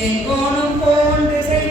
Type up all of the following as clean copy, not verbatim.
எங்கோனும் போன்று செய்த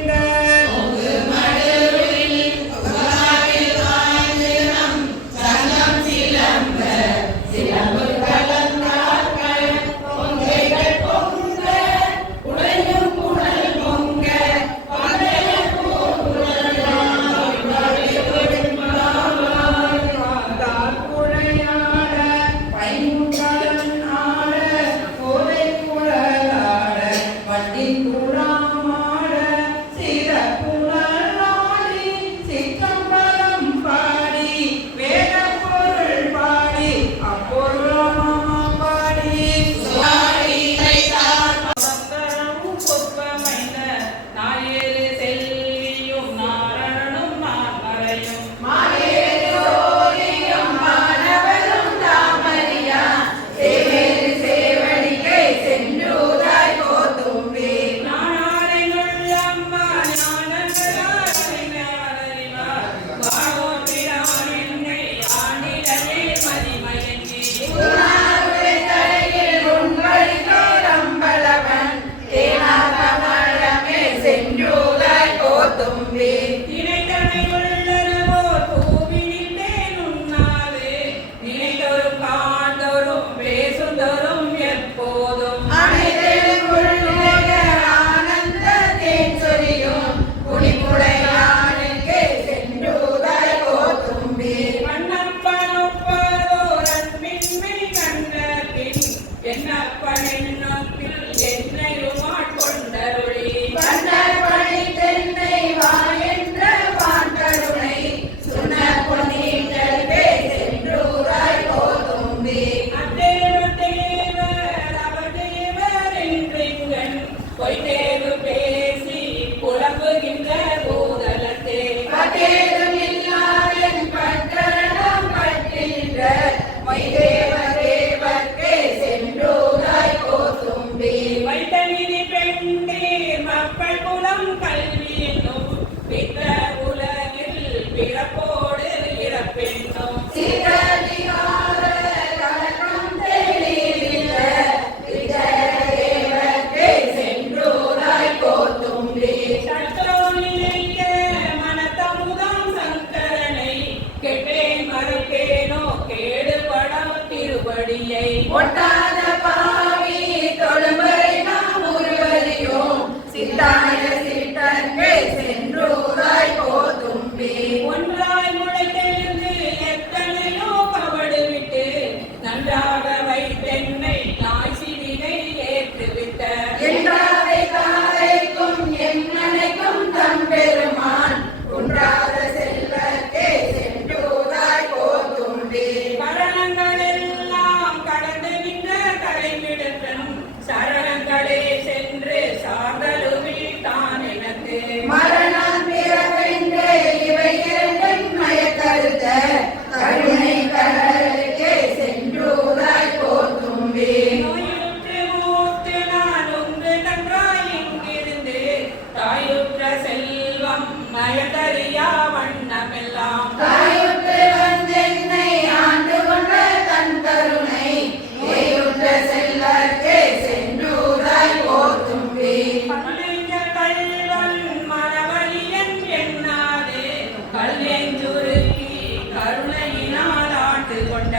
ஒட்டாத பாவி தொழும்பரை நாம் ஒருவரையும் சித்தாய சிட்டன்கே சென்றூராய் போதும்பி ஒன்றாய் முளைத்தெழுந்து எத்தனையோ கவடு விட்டு நன்றாக வைத்தென்னை நாய் சிவிகை ஏற்றுவிட்ட என்றாரை தாரைக்கும் என்னனைக்கும் தம்பெருமான் ஒன்றாத செல்வத்தே சென்றூராய் போதும்பி சரணங்களே சென்று சார்ந்தலுவில் தான் எனக்கு மரணம் பிறவென்று இவை இரண்டும் மயக்கருத்த கருணை கடலுக்கே சென்றூராய் போதும்பி நோயுற்று மூத்து நான் உங்கு நன்றாய் இங்கிருந்து தாயுற்ற செல்வம் மயதறியா வண்ணமெல்லாம் தாயுற்று வந்தென்னை ஆண்டு கொண்ட தன் கருணை ஏயுற்ற செல்வத்தே கருணையினால் ஆண்டு கொண்ட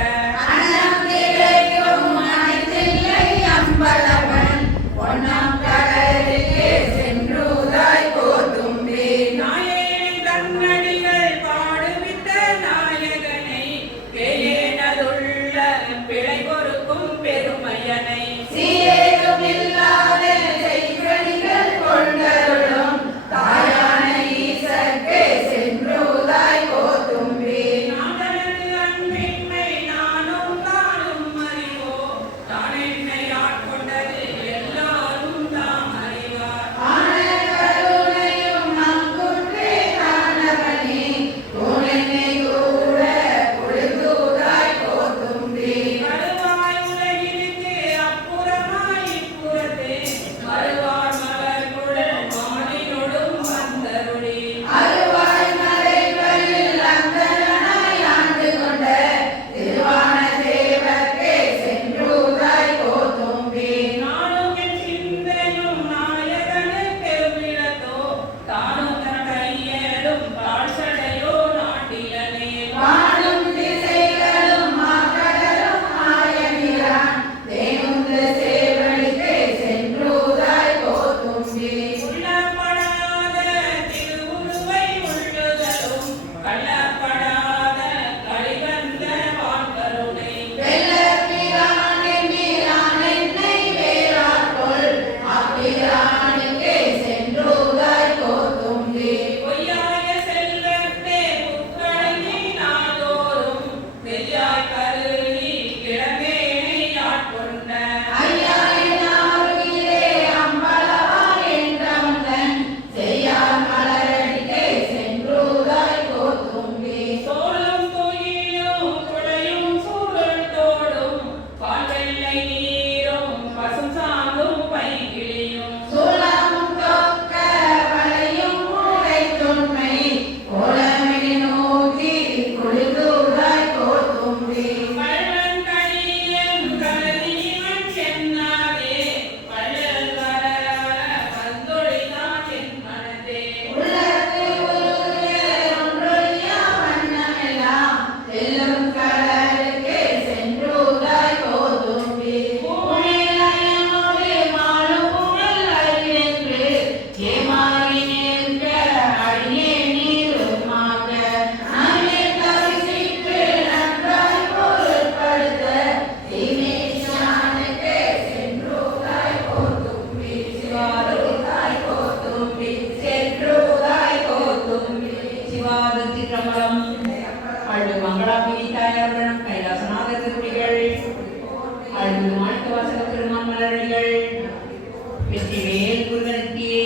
வெற்றிவேல் முருகனுக்கே.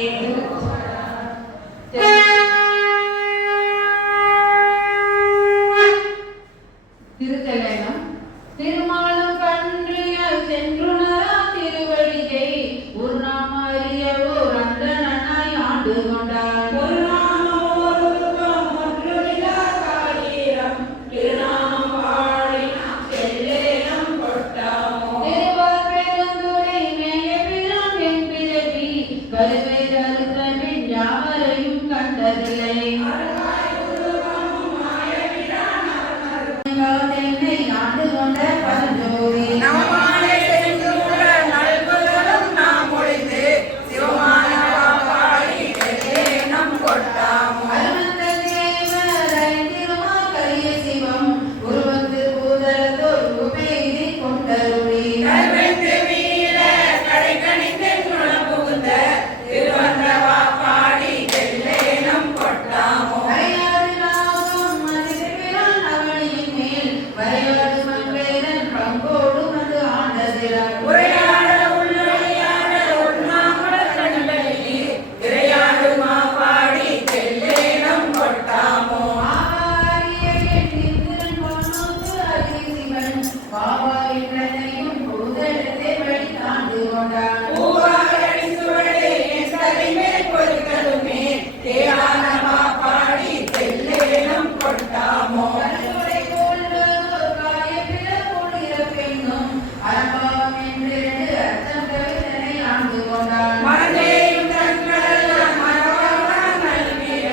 திருத்தலம் திருமாலும் கன்றிய சென்றுணரா திருவடியை ஒரு நாம அறியவோர் அந்தனாய் ஆண்டு கொண்டார். ஒரு நாமம் ஒரு ரூபம் ஒன்றுமில்லா காரியம் திருநாமம் பாடினாம் செல்லேனம் கொட்டாமோ. திருவார் பெருந்துரை மேய பிரான் என் பிறவி கருவேர் அறுத்தமின் யாவரையும் கண்டதில்லை. தென்னை ஆண்டு கொண்ட பரஞ்சோதி நவமாலை சென்றுள்ள நல்குதலும் நாம் ஒழித்து சிவமானவா பாடி செல்லேனம் கொட்டாமோ. அருமந்த தேவர் ஐந்திருமா கரிய சிவம் உருவத்து பூதரத்தோர் உபேதி கொண்டருளி கல்வெட்டு வீர கடைக்கணித்தென்றுள புகுந்த திருவந்தவா பாடி செல்லேனம் கொட்டாமோ. அரையாறு நாகம் அதிர்விழான் அவளியின் மேல் வரையாடு மங்களன் பங்கோடு வந்து ஆண்டதிரார். உரையாட உள்ளொழியாட உண்ணாமல கண்டலிலே இறையாடுமா பாடி செல்லேனம் கொட்டாமோ. ஆவாரிய எண்ணித்திரன் பொன்னோக்கு அரிய சிவன் பாவாரின் தன்னையும் பூதலத்தை வழி தாண்டு கொண்டான். பூவாரணி சுவடே என் தலைமேல் பொறுக்கலுமே தேவானவா பாடி செல்லேனம் கொட்டாமோ. கருவுடை போன்றதோர் காயப்பிற கூடிய பெண்ணும் அறம்பாவம் என்றிரண்டு அச்சம் தவிர்த்தனை ஆண்டு கொண்டான். மனதேயும் தங்களெல்லாம் மனவாழ்வான் நல்கிய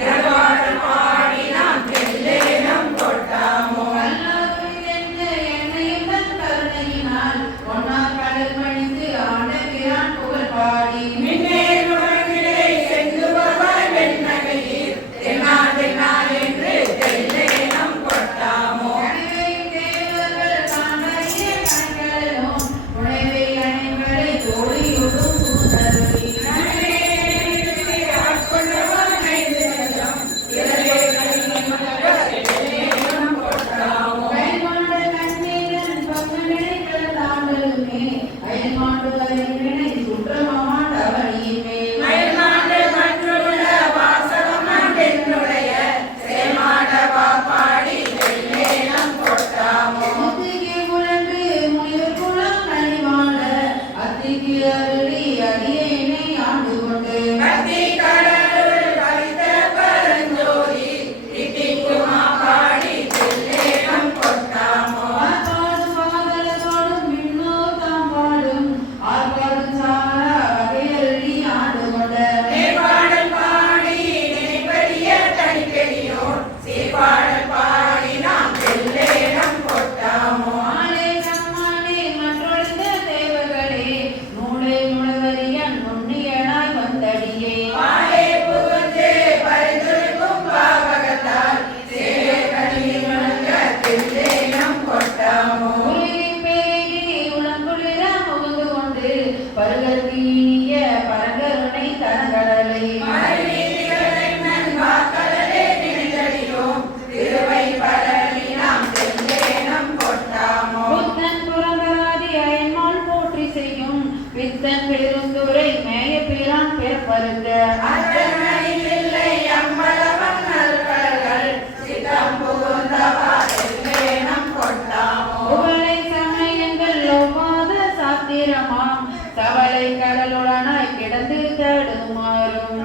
இரவாடல் பாடி நாம் செல்லேனம் கொட்டாமோ. கல்லாதுரி என்ற எண்ணெயும் தன் கருணையினால் பொன்னார் கடல் மணிந்து ஆண்ட பிரான் புகழ் பாடி மின்னே நுழைநிலை சென்று வருவாய் வெண்ணகையில் தென்னா தென்னா என்று செல்லேனம் கொட்டாமோ. கனிவை தேவர்கள் காணறிய கண்களும் உணவை அணைகளை தோழியுடும் பூதருளி பயன்மாண்ட கண்ணீரன் பங்கனிடை கிடந்தாண்டலுமே அயன்மாண்டு அறிவினை சுற்றமாண்ட அவனியின் மேல் முத்திக்கு முழன்று முனிவர் குலம் நனிவாழ அத்திக்கு அருளி அடியேனை ஆண்டு கொண்டு ஆர்ப்பாடும் பாதலத்தோடும் விண்ணோர் தாம் பாடும் ஆர்ப்பாடும் சாரா வகையருளி ஆண்டு கொண்ட மாலை சம்மானே மற்றொழிந்த தேவர்களே நூலை நுழைவரியன் நுண்ணியனாய் வந்தடியே உலகின் பெருகி உளங்குளிர முகந்து கொண்டு பருகற்கு இனிய பரங்கருணை தனகடலை புத்தன் புறந்தராதி அயன்மால் போற்றி செய்யும் பித்தன் பெருந்துரை மேய பிரான் பிறப்பருந்த புகழை சமயங்கள் ஒவ்வாத சாத்திரமாம் தவளை கடலுடனாய் கிடந்து தடுமாறும்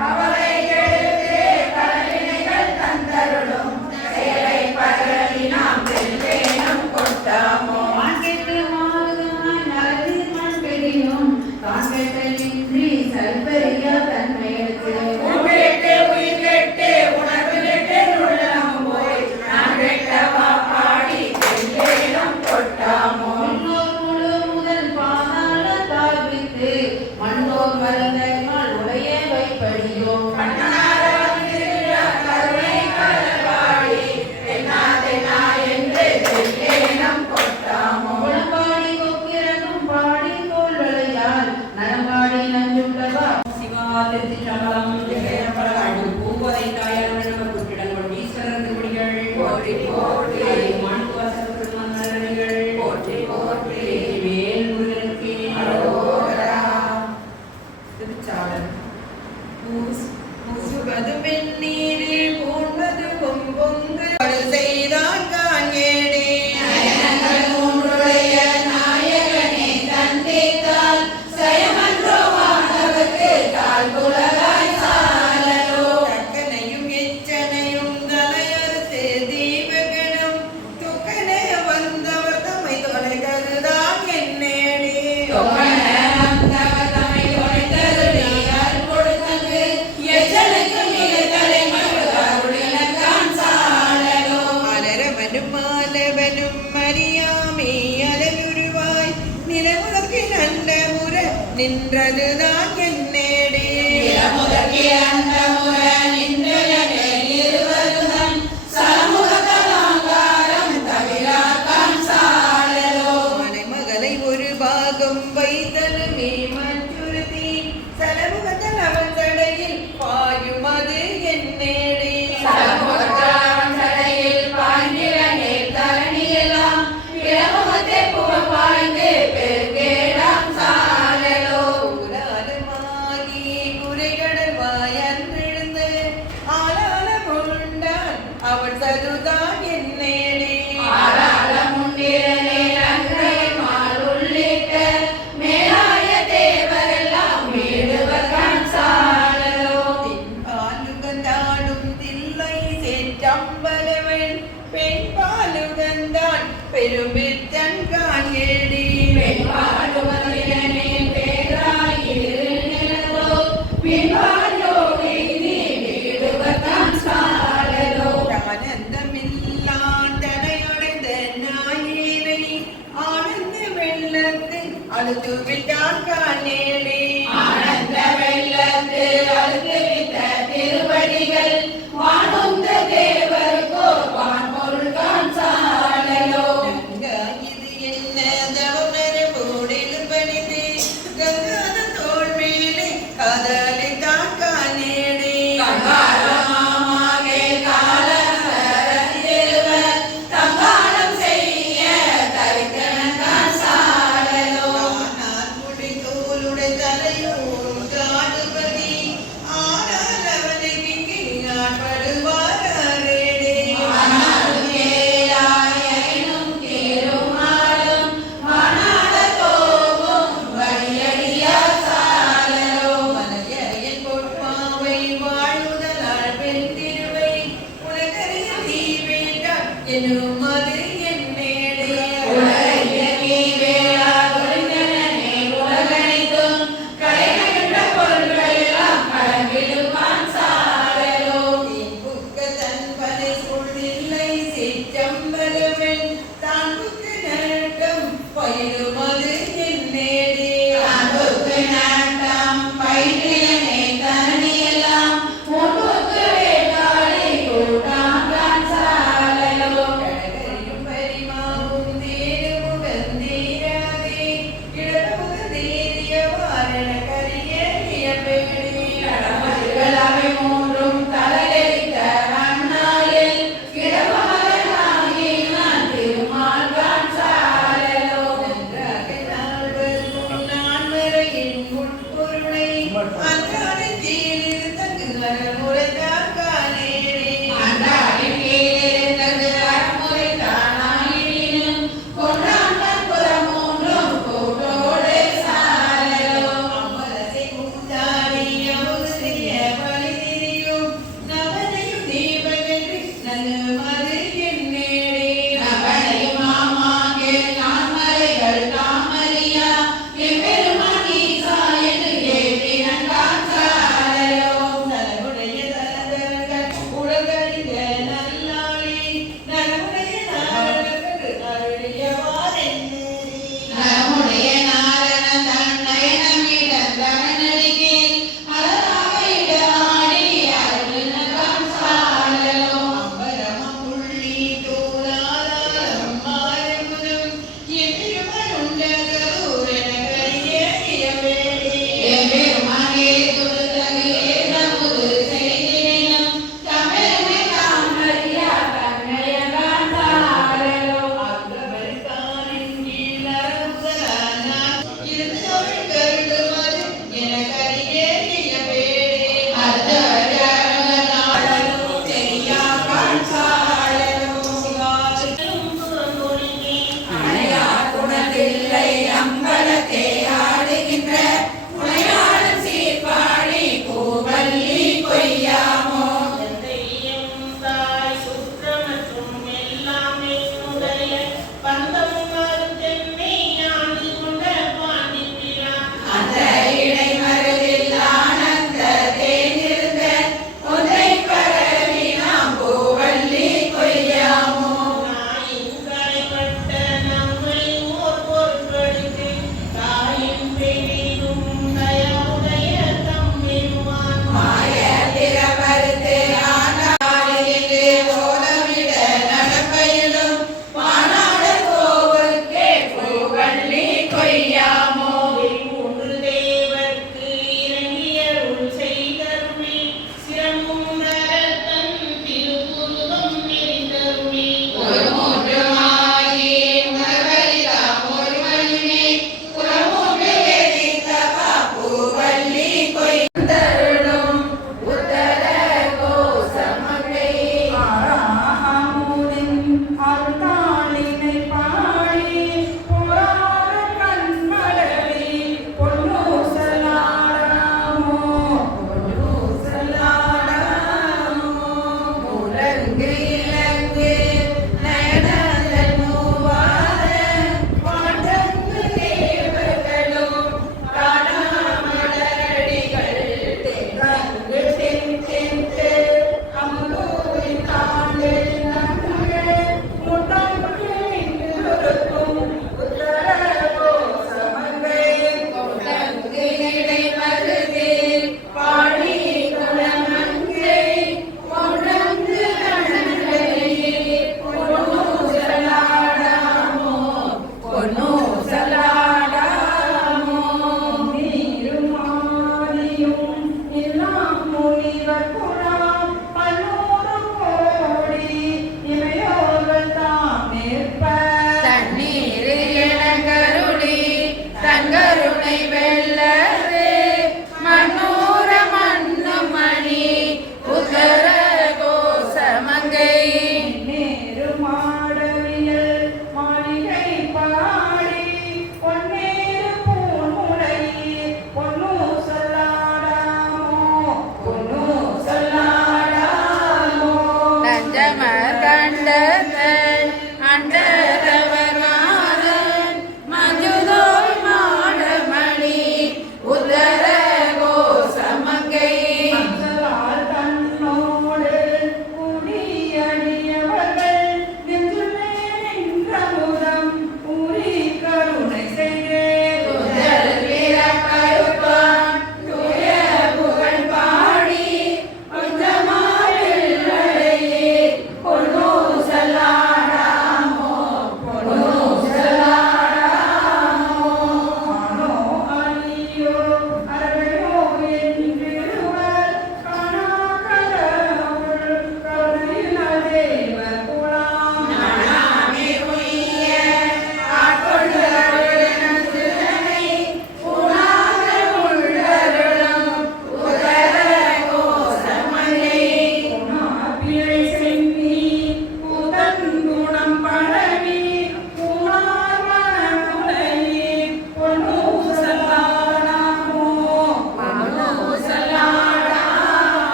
மான்கெட்டு மாறுதுமாய் நலதி மண் பெரியும் காண்கெட்டலின்றி சல்பரியா தன்மையெடுத்து முன்னோர் முழு முதல் பாதாள தாழ்வித்து மண்ணோர் மரங்கள் உடைய வைப்படியோ குளம்பாடி கொக்கிரனும் பாடி தோல்வளையால் நலம்பாடி நஞ்சுண்டவா சிவா திருச்சிற்றம்பலம் பூவதை தாயார் நம்ம குற்றிடங்கள் ஈஸ்வரன் திருவடிகள் போற்றி போற்றி மாண்புவாசல் போற்றி போற்றி வேல் முருகனுக்கு திருச்சாளர். பூசுவது வெந்நீரில் பூண்பது பொங்கு செய்தான் காண்கேடே நயனங்கள் மூன்றுடைய நாயகனே தந்தைத்தால் சயமன்றோ வானவர்க்கு கால் புலகாய் சாலலோ. தக்கனையும் எச்சனையும் தலையறுத்து தீபகனும் துக்கனே வந்தவர் தம்மை தொலை கருதான் என்னேடே தொக்கன வந்தவர் தம்மை தொலைத்தருளி அருள் கொடுத்தங்கு எச்சனுக்கு மிக தலைமகள் அருளினக்கான் சாலலோ. மலரவனும் மாலவனும் அறியாமே அலையுருவாய் நிலமுதற்கு நல்ல முற நின்றதுதான் என்னேடே நிலமுதற்கே அந்த முற நின்றனவே இருவருதம் சலமுகத்தலாங்காரம் தவிராக்கான் சாலலோ. மலைமகளை ஒரு பாகம் வைத்தலுமே மஞ்சுருதி சலமுகத்தல் அவன் தடையில் பாயும் அது என்னேடே சலமுகத்தான் சடையில் பாய்ந்திரனே தரணியெல்லாம் இளமுகத்தை புகழ்வாய்ந்து பெருங்கேடாம் சாலலோ. ஊராலமாகி குறைகடவாய் அன்றெழுந்து ஆளால கொண்டான் அவன் சதுதான் என்னேடே ஆளாள முன்னிரனே அன்றையமால் உள்ளிட்ட மேலாய தேவரெல்லாம் வீடுவர்கான் சாலலோ. பாலுகந்தாடும் தில்லை சேற்றம்பலவன் பெண் பாலுகந்தான் பெரும்பித்தன் காண்கேடி பெண்பாடுவதிலனே பேராயிரு நிலவோ பின்பாடோடு நீ வீடுவர்கான் சாலலோ. ஆனந்தமில்லான் தனையடைந்த நாயினை ஆனந்த வெள்ளத்து அழுத்து விட்டான் காணேடி ஆனந்த வெள்ளத்து அழுத்துவித்த திருவடிகள் வானுந்த தேவருக்கோ வான்பொருள்கான் சாலலோ. இது என்ன தவமர போடிலும் பணிந்து கங்காத தோள் மேலே காதலை தான் காணேடி கங்காளமாமாகே காலசரத்திருவர் தங்காளம் செய்ய தரித்தனங்கான் சாலலோ. ஆனால் முடி தோளுடைய தலையோடும் காடுபதி ஆனால் அவனை இங்கே ஆட்படுவாரேடே ஆனாலும் ஏயாயினும் திருமாலும் வானாடத் போகும் வழியடியார் சாலலோ. மலைய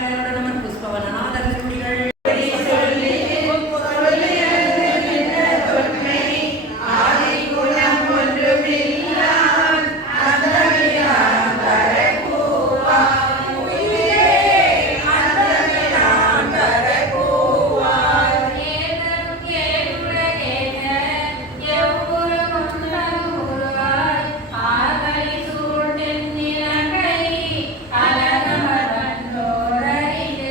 நமர் புஷ்பவனநாதர் திருவடிகள் ஆகை சூழ்நிலங்கை அலனமர் வந்தோரறிய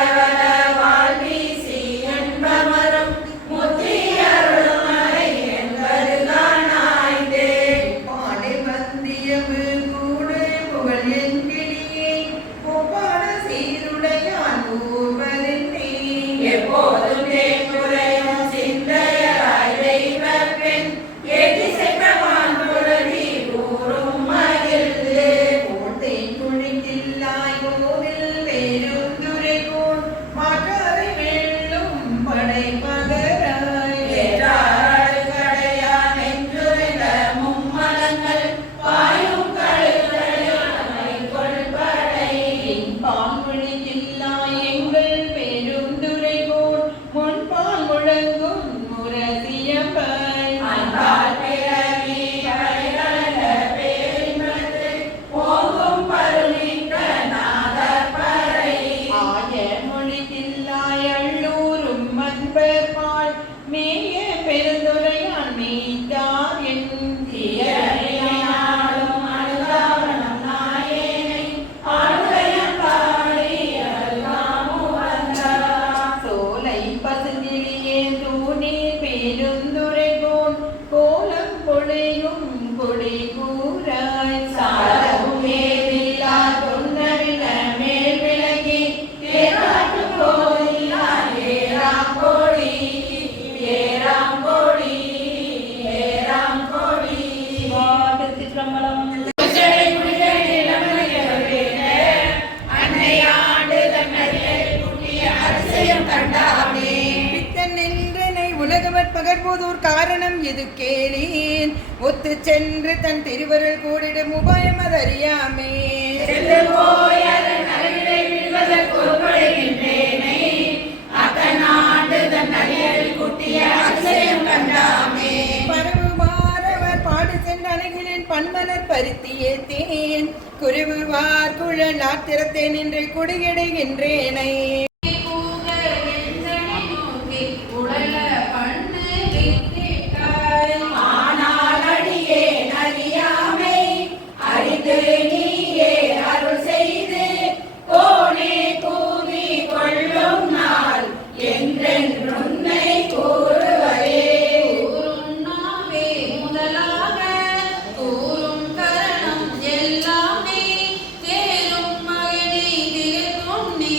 வளவள வாழ்வீசி என்பமரும் முத்தியருளும் மறை என்பதுதான் ஆய்ந்தே. பாடை வந்தியவு கூடு புகழ் என் கிளியே ஒப்பாட சீருடையான் ஊர்வதென்னே. எப்போதும் தேய்முறையும் சிந்தையராய் தெய்வப் பெண் எதிசைப்பவான் புலவி கூறும் மகிழ்ந்து. கோட்டை குழிக்கில்லாய் கோவில் பேருந்துரை கோள் மாற்றாரை வெல்லும் படை பகராய். ஏற்றாறு கடையான் நெஞ்சுரைந்த மும்மலங்கள் பாயும் கழுத்தலை கொள்படை. பாங்குழி கில்லாய் எங்கள் பேருந்துரை கோள் முன்பால் முழங்கும் முரசியம்பாய். அன்பால் பிறவி படைகளந்த பேரின்பத்து ஓங்கும் பருமிக்க நாதப்பறை. ஆய மொழி கில்லாய் அள்ளூரும் மன்பர் பால் மேய பெருந்துரையான் மீதார் என் தீயறியாடும் அழுதாவனம் நாயேனை ஆளுடையம் பாடி அருகாமு வந்தார். சோலை பசுங்கிளியே தூணீர் பேருந்துரை கோன் கோலம் பொழியும் கொடி கூறாய். சாலவும் ஏதில்லா தொண்டரில மேல் விளங்கி ஏறாட்டும் கோயிலா ஏறாம் கோடி ஏறாம் கோடி ஏறாம் கோடி. திருச்சிற்றம்பலம். குச்சடை குடிகள் இளமணியவர்களே, அன்னை ஆண்டு தன்னடியை குட்டிய அதிசயம் கண்டாமே. பித்தன் என்றனை உலகவர் பகர்போதோர் காரணம் எது கேளீன் ஒத்து சென்று தன் திருவருள் கூடிடும் உபாயம் அதறியாமே. சென்று போய் அதன் அருகிலை விழுவதற்கு உருப்படுகின்றேனை அத்தனாண்டு தன் அடியில் குட்டிய அதிசயம் கண்டாமே. பரவுவாரவர் பாடு சென்ற அணுகிலின் பன்மலர் பருத்தி ஏத்தேன் குருவுவார் குழல் ஆத்திரத்தேன் என்று குடியிடுகின்றேனை. ஆனால் அடியே அறியாமை அறிந்து நீயே அருள் செய்து கோணே கூவி கொள்ளும் நாள் என்றென்றும் உன்னை கூறுவரே. எல்லாமே தேரும் மகனே திகழ்க்கும் நீ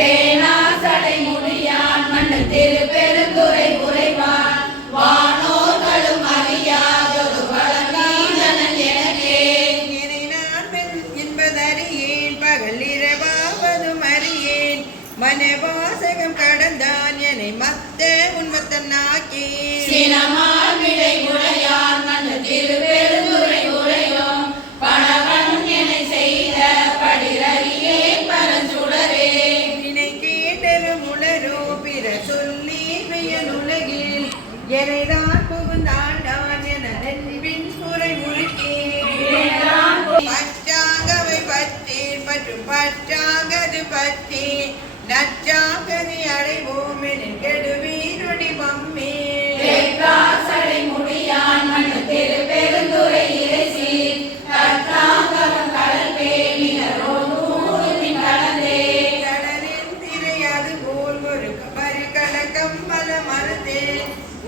பேனா சடை முடியான் மண்ணு திருப்பெருந்துரை உரைவான் வானோர்களும் அறியாதொரு வளர்ந்தனன் எனக்கே என்னை நான் பெண் என்பதறியேன் பகல் இரவாவதும் அறியேன் மனவாசகம் கடந்தான் என்னை மத்த உண்மத்தன்னாக்கி சினமால் விடை உரையான் மண்ணு திருப்பெருந்துரை உரையும் பணவன் என செய்த படிரறியே பரஞ்சுடரே வினை கேட்டலும் உளரோ பிற சொல்லி பெயர் உலகில் எனைதான் புகுந்தாண்டான் என நண்பின் குறை முறுக்கேன் பற்றாகவை பற்றி மற்றும் பற்றாகது பற்றி நற்றாகதி அடைவோம் என கெடுவீருடி மம்மே சடை முடியான் மண்ணு திருப்பெருந்துரை இறைசி தற்றாங்கவன் கடல் பேணினரோடு கடந்தே கடலின் திரை அது போல் ஒரு கலக்கம் பல மரத்தே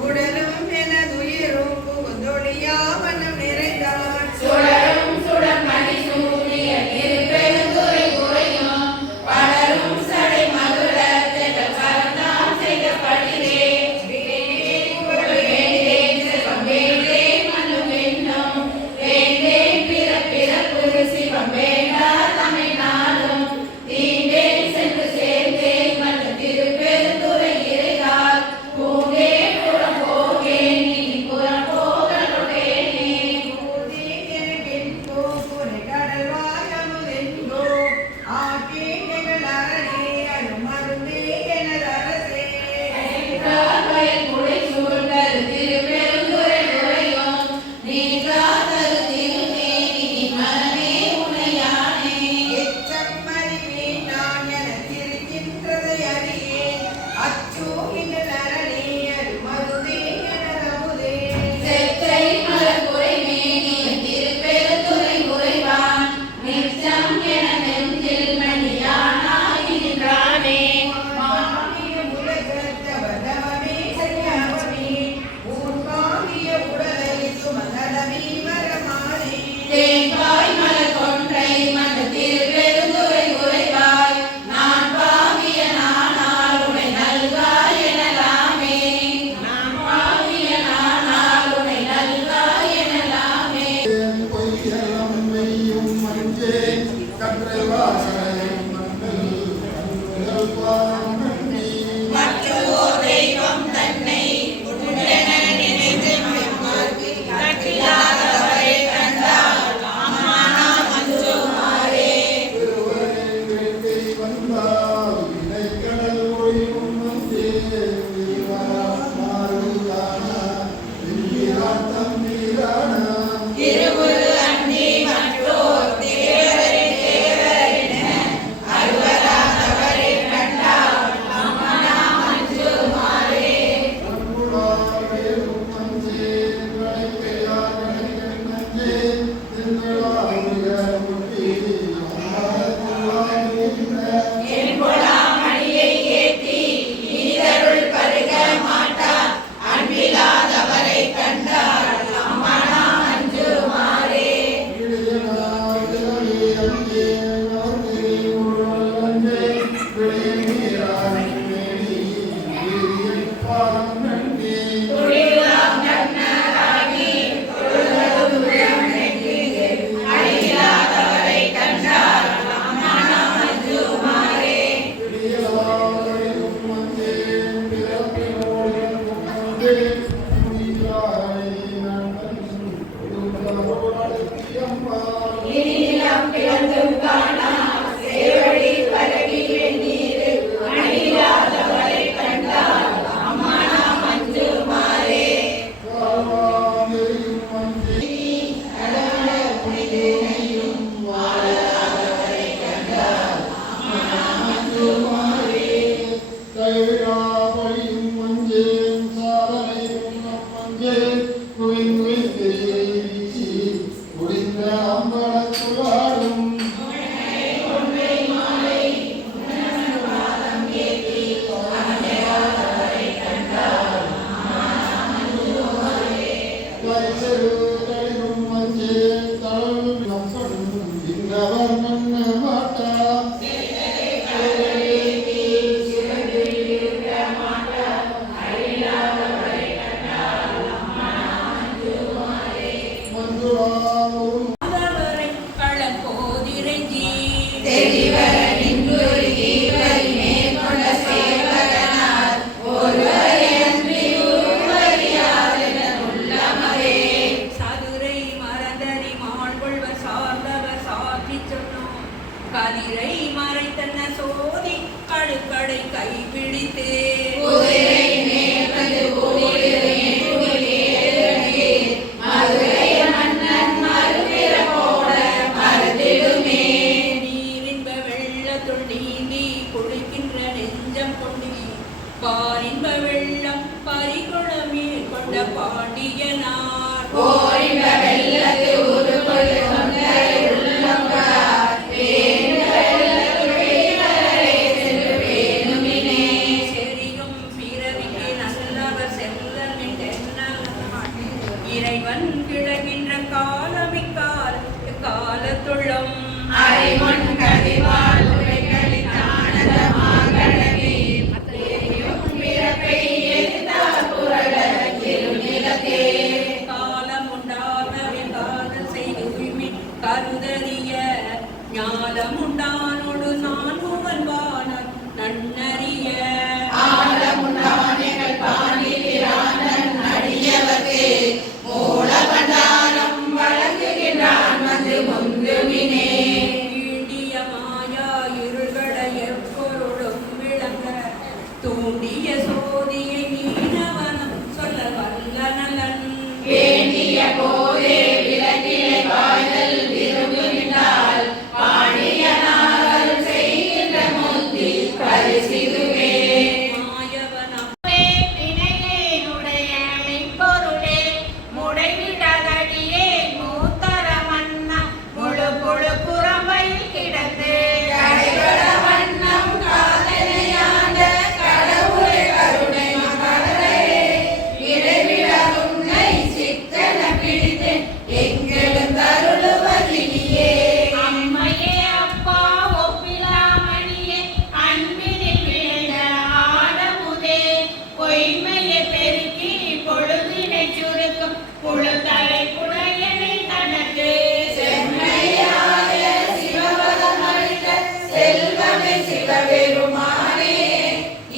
உடலும் எனதுயிரும் புகுந்தொழியாவனம் நிறைந்தான் சுடரும் சுடர் மணி சூரிய திருப்பெருந்துரை உரையும் பலரும் சடை மதுர பரந்தான் செய்த படிரே தெரிவர நின்றுருகி வரி மேற்கொண்ட சேவகனார் ஒருவரையன்றி உருவறியாதென உள்ளமதே. சதுரை மறந்தறி மாள்கொள்வர் சார்ந்தவர் சாற்றி சொன்னோம் கதிரை மறைத்தன்ன சோதி கடுக்கடை கைப்பிடித்து குதிரை மேற்பது ஊழியேறுமே மதுரை மன்னன் மறுபிறப்போட மறந்திடுமே. நீரின்ப வெள்ளத்துள் நீந்தி குளிக்கின்ற நெஞ்சம் கொண்டி பாரின்ப வெள்ளம் பரிகுளமே கொண்ட பாண்டியனார் போரின்ப வெள்ளத்து உருப்பொழு கொண்டரை உள்ளம் கொடார் வேண்ட வெள்ளத்துள் வேவரே சென்று வேணுமினே. செரியும் பிறவிக்கு நல்லவர் செல்லமின் இறைவன் கிடகின்ற காலமிக்கால் காலத்துள்ளம் அறிவொன் கதிவாள் உரைகளின் ஆனந்த மாங்கடவி தெரியும் பிறப்பை எதிர்த்தால் புரள திருநிலத்தே. காலம் உண்டானவை காதல் செய்து உய்மின் கருதறிய ஞாலம் உண்டானோடு நான் புகழ்வானர் நன்னறிய ஆலமுண்டானைகள் பாணிலிரானன் அடியவர்க்கு மூலபண்டாரம் வழங்குகின்றான் வந்து முந்துவினே. ஈண்டிய மாயா இருள்கட எப்பொருளும் விளங்க தூண்டிய சோதியை மீனவனம் சொல்ல வல்ல நலன் வேண்டிய போதே விலங்கினை வாய்தல் விரும்புகின்றால் பாணியனார் செய்கின்ற முத்தி பரிசிதுவே. மாயவனம் வினையேனுடைய மெய்ப்பொருளே முடைவிடகடியே மூத்தர மன்னா முழு புழு புறமையில் கிடந்து கடைபட வண்ணம் காதலையாண்ட கடவுளை கருணை மகளே இறைவிட உன்னை சித்தன பிடித்து எங்களும் தருளுவதினியே. அம்மையே அப்பா ஒப்பிலாமணியே அன்பினில் விழுந்த ஆடமுதே பொய்மையை பெருக்கி பொழுதினை சுருக்கும் புழுத்தலை குழையனை தனக்கு செம்மையாய சிவபதம் அளித்த செல்வமே சிவபெருமானே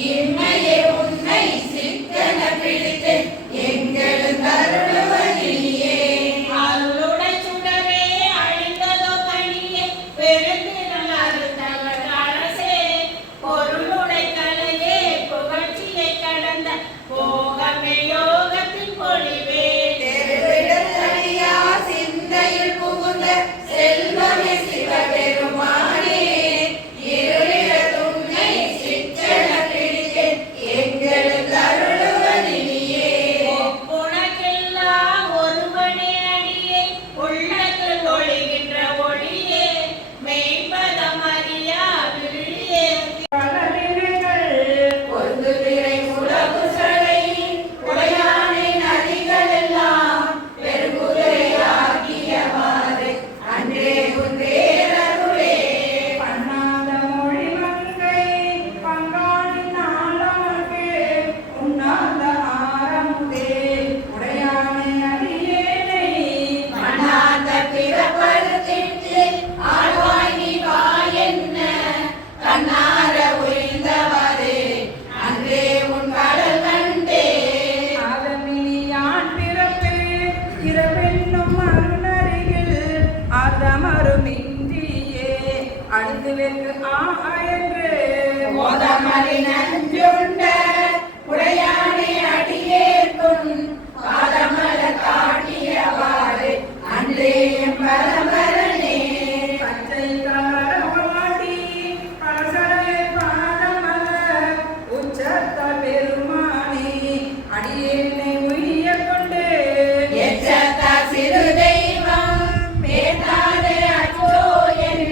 இம்மையே உன்னை சித்தன பிடித்து எங்களும் தருளுவதினியே. அருளுடை சுடரே அழிந்ததோ தனியே பெருந்திரள் அருந்தவர் அரசே பொருளுடை கலையே புகழ்ச்சியை கடந்த போகமே யோகத்தின் பொழிவே தெருவிடத்தடியா சிந்தையில் புகுந்த செல்வமே சிவபெருமானே இருளிட துன்னை சிற்றன பிடித்து எங்களும் தருளுவதினியே. ஒப்புணக்கெல்லாம் ஒருவனே அடியே உள்ளத்தில் ஒளிகின்ற ஒளியே மெய்ப்பதம் அறியா விழியே பொந்து திரை உலகு சடை உடையானை நதிகள் எல்லாம் பெருங்குதிரையாக்கியவாறு அன்றே உந்தேரருளே. பண்ணாத மொழி மங்கை பங்காளின் ஆளமர்க்கு உண்ணாத ஆரமுதே உடையானை அடியேனை மண்ணார்ந்த பிறப்பறுத்திட்டு ஆழ்வாய் நீ வா என்ன கண்ணார உய்ந்தவாறு அன்றே உன் கடல் கண்டே. ஆதமினியான் பிறப்பு இரவென்னும் அருணருகில் ஆதமருமின்றியே அடுத்து வென்று என்று மோதமறி நஞ்சுண்ட உடையானை அடியேற்கும் பாதமல காட்டியவாறு அன்றே என் பரமரனே. பச்சை கமலவாடி பசரை பாதமல உச்சத்த பெருமானே அடியேனை உய்ய கொண்டு எச்சத்தா சிறு தெய்வம் பேசாதே அச்சோ என்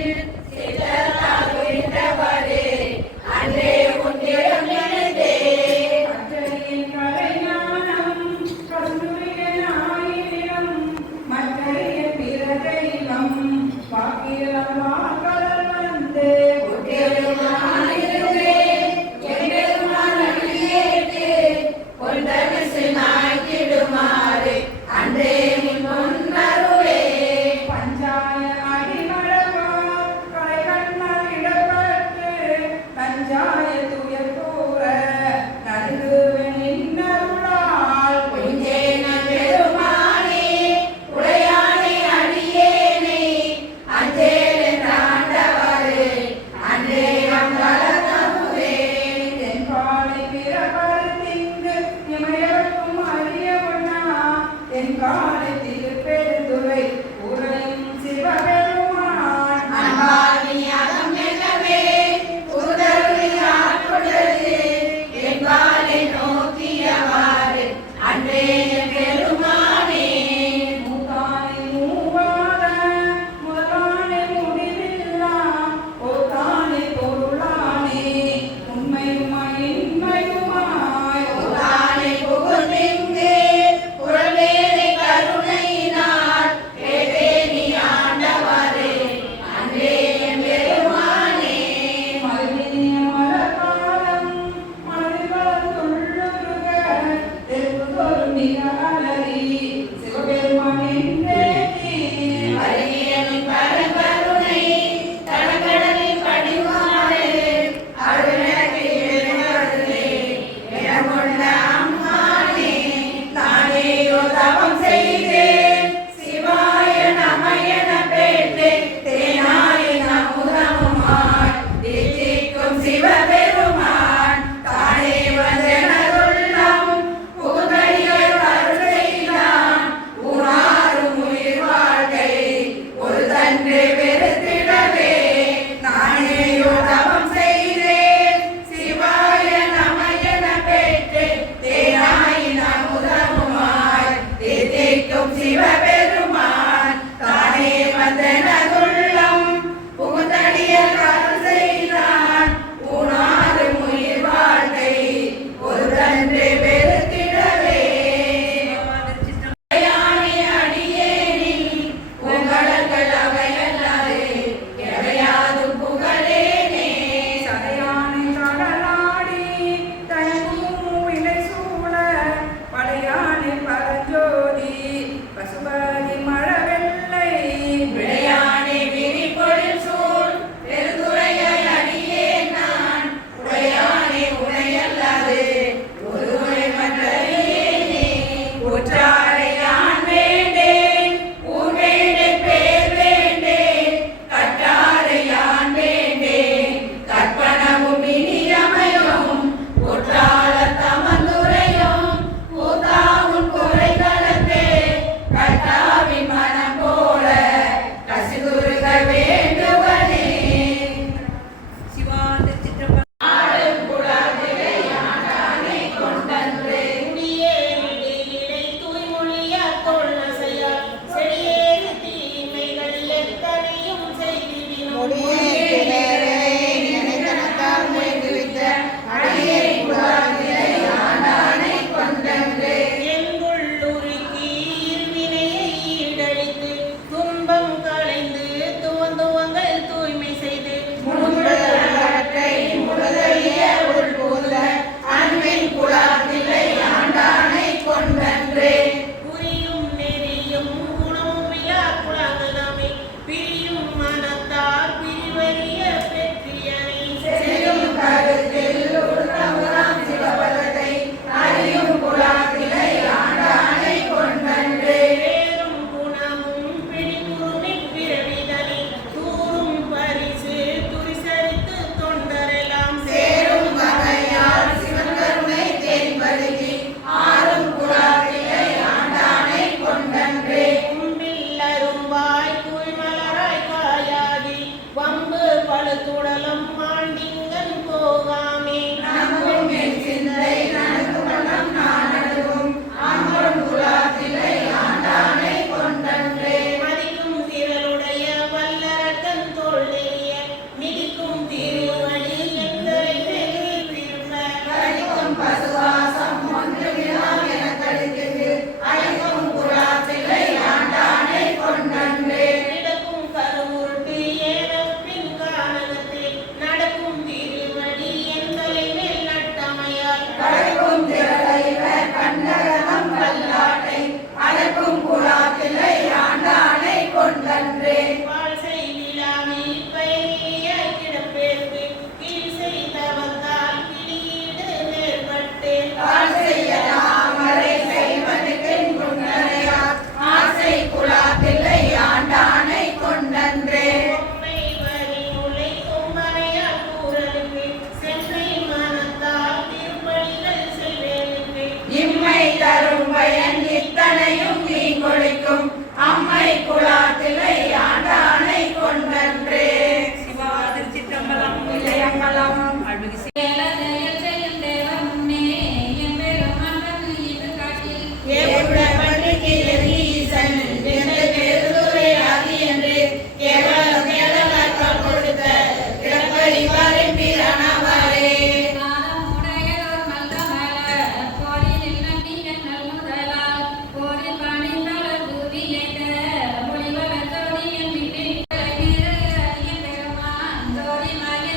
சித்தத்தா உயிர்ந்தவரே அன்றே உன்னிடம் எழுதே. பச்சையின் கலைஞானம் கஸ்தூரிய நாயிரம் மற்றைய பிற தெய்வ குலாத்திலை ஆண்டானை கொண்டன்றே. சிவாதிர்ச்சிற்றம்பலம் இளையம்பலம் அழுகி ஏவுள்ள பன்றிக்கு ஈசன் எந்த பெருதுரை ஆதி என்று கேவலம் கேளலாக்கால் கொடுத்த கிளப்படி பாரிம்பிரானவாரே. பெருமான் ஜோதி மய